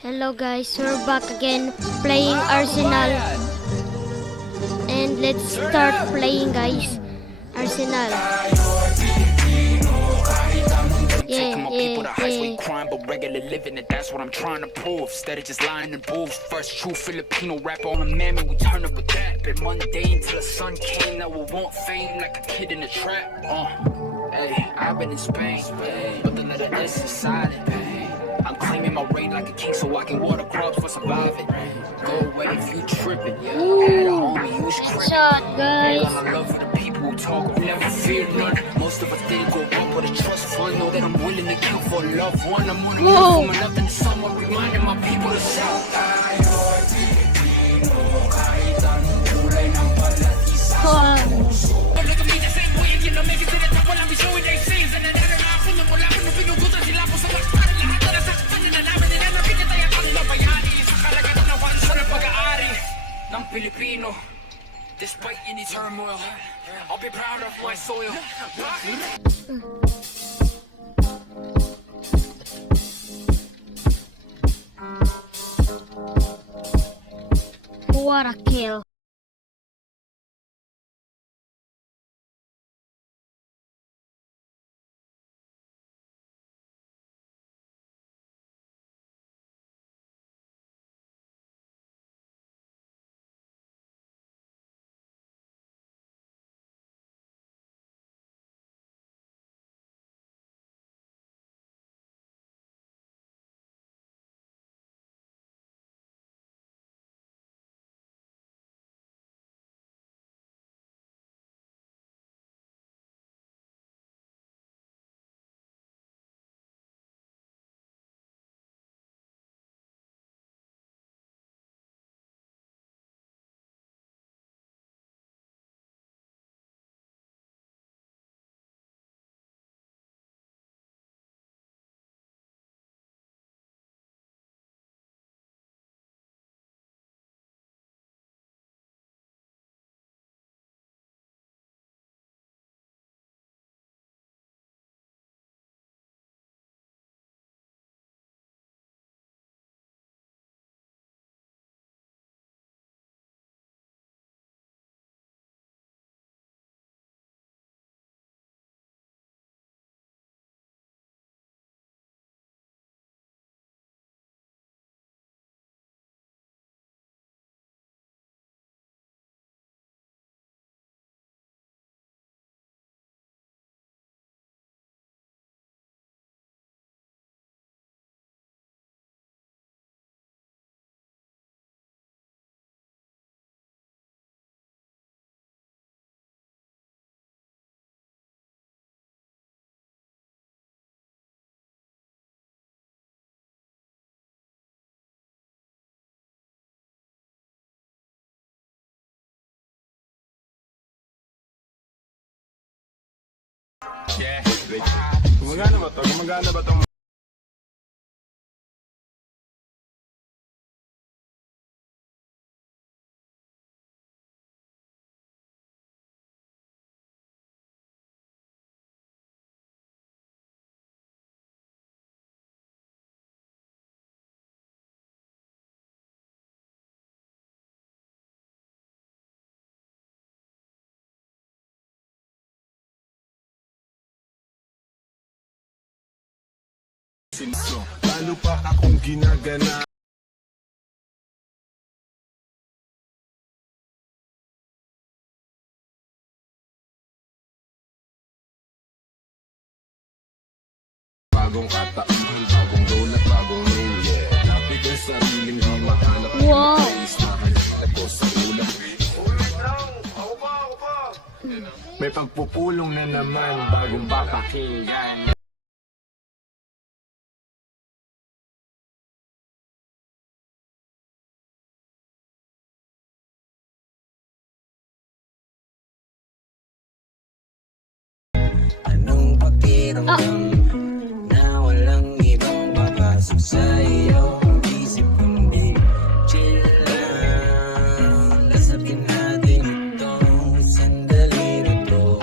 Hello guys, we're back again playing Arsenal. And let's start playing guys. Arsenal. Taking my people to heights we Yeah. crime, but regular living it, that's what I'm trying to prove. Instead of just lying in booths. First true Filipino rapper on a man, we turn up with that. Been mundane till the sun came, now we want fame like a kid in a trap. Hey, I've been in Spain, but the letter S is silent. I'm claiming my reign like a king so I can water crops for surviving. Go away if you tripping. Had a homie who's Headshot guys. I love for the people who talk, who never fear none. Most of us didn't go up with a trust fund. Know that I'm willing to kill for a loved one. I'm on a move from nothing to someone, reminding my people to shout. Ng Pilipino, despite any turmoil, I'll be proud of my soil. What a kill. Gumagana ba to? Gumagana ba tong sinso? Lalo pa akong ginagana. Bagong kataan, bagong lola, bagong name, yeah. Lapit ang sariling di mahanap. Wow. Ako sa ulam. May pagpupulong na naman, bagong papakinggan. Anong pakiramdam na walang ibang papasok sa iyong isip kundi chill lang. Lasapin natin itong sandali na to.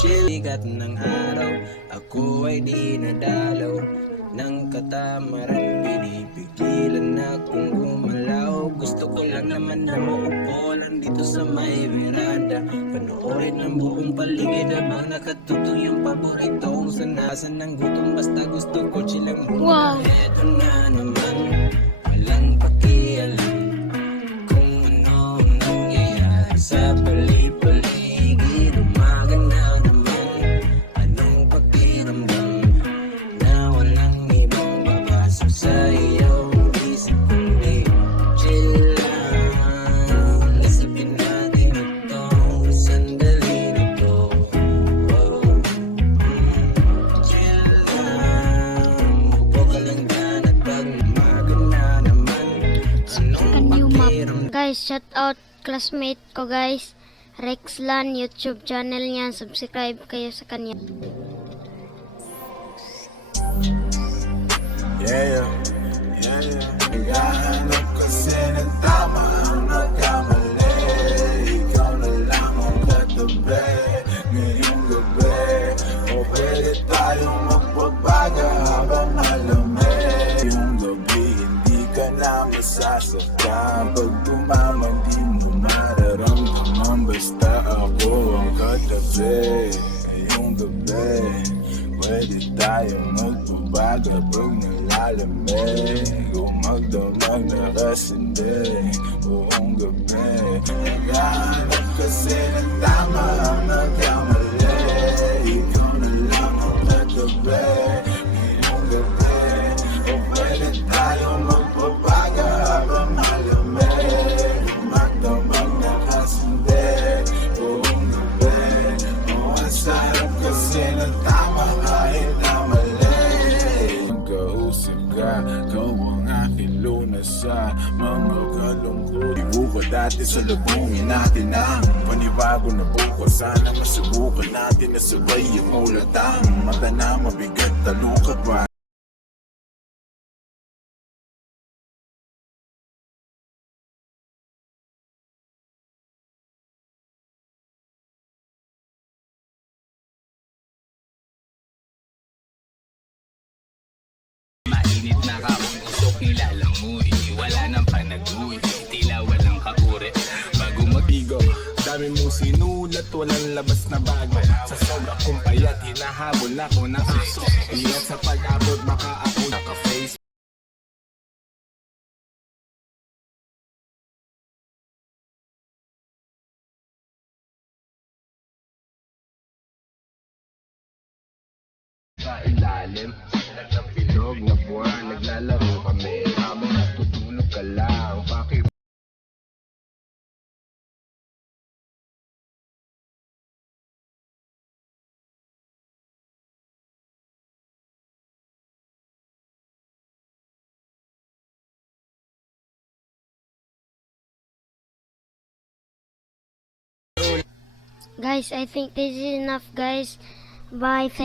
Chill, sikat ng araw, Ako ay di nadalaw ng katamaran, pinipigilan akong gumalaw. Gusto ko lang naman na maupo lang dito sa may veranda, panoorin ang buong paligid habang nakatutong yung paborito kong sanasan ng gutom. Basta gusto ko chilang muna. Wow. Eto na naman, walang pakialam kung ano ang nangyayari sa paligid. Umaga na naman, anong pakiramdam na walang ibang babasok sa iyong isip, kundi chill lang. Lasapin natin itong sandali na to. Oh, chill lang. Upo ka lang dyan at pag umaga na naman, anong A new map. pakiramdam. Guys, shout out classmate ko guys. Rexlan YouTube channel niya. Subscribe kayo sa kanya. Yeah. Naghahanap kasi ng tama ang nagkamali. Ikaw na lang ang katabi ngayong gabi. O pwede tayong magbabaga habang malamig. Ngayong gabi hindi ka na masasaktan. Pag tumama di mo mararamdaman. Basta ako ang katabi ngayong gabi. Pwede tayong magbabaga pag nalalamig. O magdamag na kasindi buong gabi. Naghahanap kasi ng tama ang nagkamali. Ikaw na lang ang katabi ngayong gabi. O pwede tayong magbabaga habang malamig. O magdamag na kasindi buong gabi. O ang sarap kasi ng tama kahit na mali. Magkausap ka, ikaw ang aking lunas sa mga kalungkot. Ibu ko dati sa labungin natin ang panibago na bukas. Sana masubukan natin na sabay ang ulatang mata na mabigat, talukad pa. Mainit na kapong usok nilalangoy. Wala nang panaguy, tila walang kakuri. Bago Bigo, dami mong sinulat, walang labas na bago. Sa sobra kong payat, hinahabol ako ng aso. Ingat sa pag-abot, baka ako naka-face. Sa ilalim ng bilog na buwan, naglalaro kami habang natutulog ka lang. Bakit? Guys, I think this is enough guys. Bye.